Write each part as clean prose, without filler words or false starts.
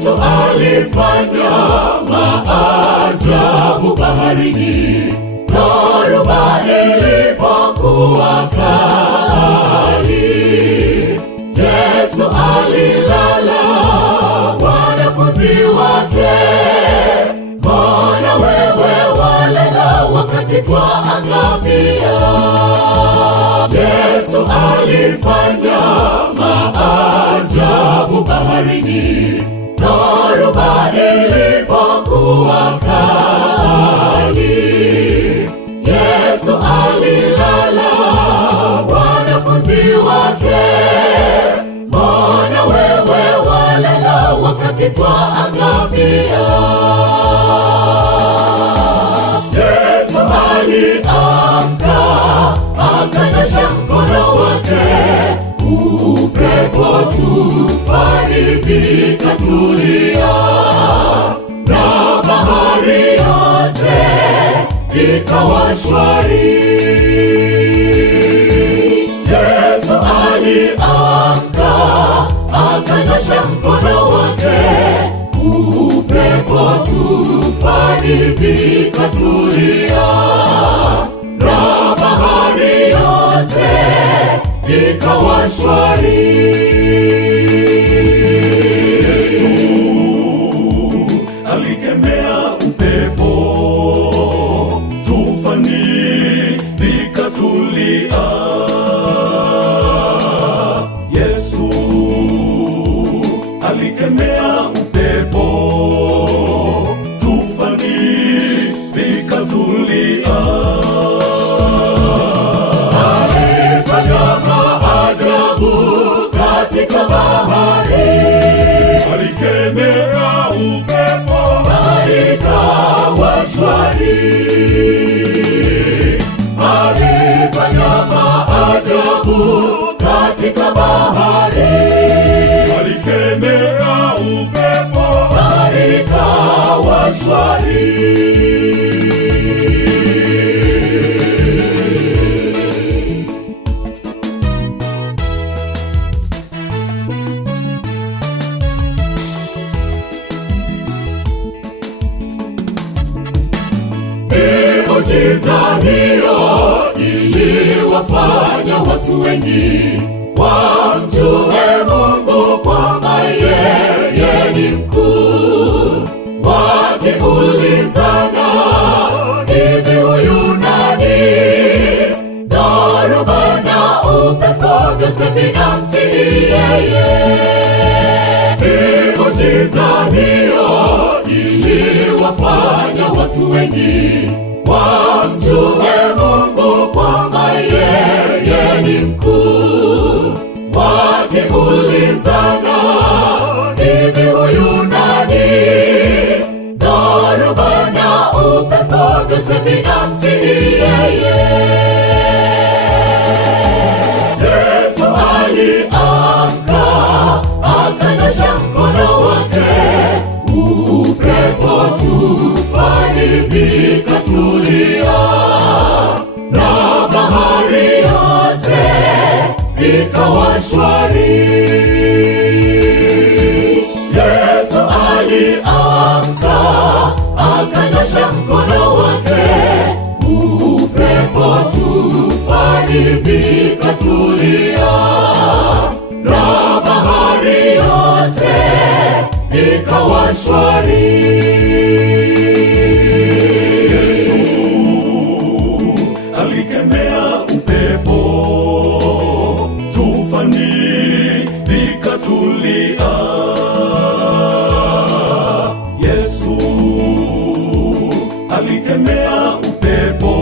Yesu alifanya maajabu baharini, dhoruba ilipokuwa kali. Yesu alilala, wanafunzi wake, mbona wewe walala wakati twaangamia? Yesu alifanya maajabu baharini, dhoruba ilipokuwa kali. Yesu alilala, wanafunzi wake, mbona wewe walala wakati twaangamia? Yesu aliamka, akanyosha mkono wake, upepo tufani vikatulia, na bahari yote ikawa shwari. Yesu aliamka, akanyosha mkono wake, upepo tufani vikatulia, na bahari yote ikawa shwari. Yesu alikemea upepo, tufani vikatulia. Yesu alikemea upepo, tufani vikatulia. Alifanya maajabu katika bahari, alikemea upepo, bahari ikawa shwari. Alifanya maajabu katika bahari, alikemea upepo, bahari ikawa shwari. Miujiza hiyo iliwafanya watu wengi wamjue Mungu kwamba yeye ni mkuu, wakiulizana, hivi huyu nani? Dhoruba na upepo vyote vinamtii yeye. Miujiza hiyo iliwafanya watu wengi wamjue Mungu kwamba yeye ni mkuu, wakiulizana, hivi huyu nani? Dhoruba na upepo vyote vinamtii yeye. Yesu aliamka, akanyosha mkono wake, upepo tufani vikatulia, na bahari yote ikawa shwari. Yesu aliamka, akanyosha mkono wake, upepo tufani vikatulia, na bahari yote ikawa shwari. alikemea upepo, tufani vikatulia. Yesu alikemea upepo,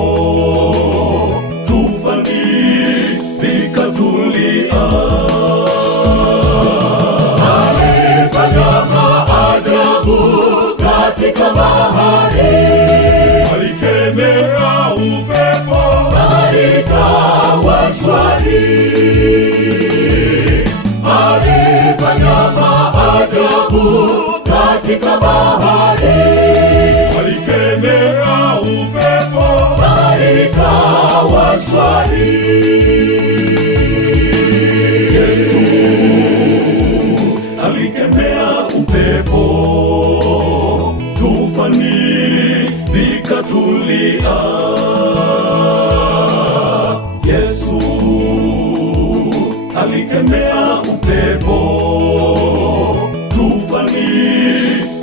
tufani vikatulia. Alifanya maajabu katika bahari, alikemea upepo, bahari ikawa shwari. Alifanya maajabu katika bahari, alikemea upepo, bahari ikawa shwari. Yesu alikemea upepo, dunia. Yesu alikemea upepo, tufani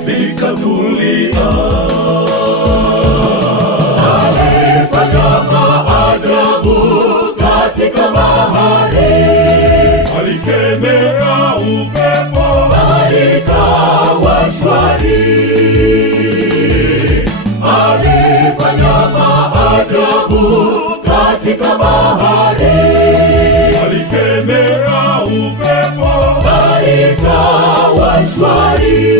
likatulia. Alifanya maajabu katika bahari, alikemea upepo, bahari ikawa shwari. Alifanya maajabu katika bahari, alikemea upepo, bahari ikawa shwari.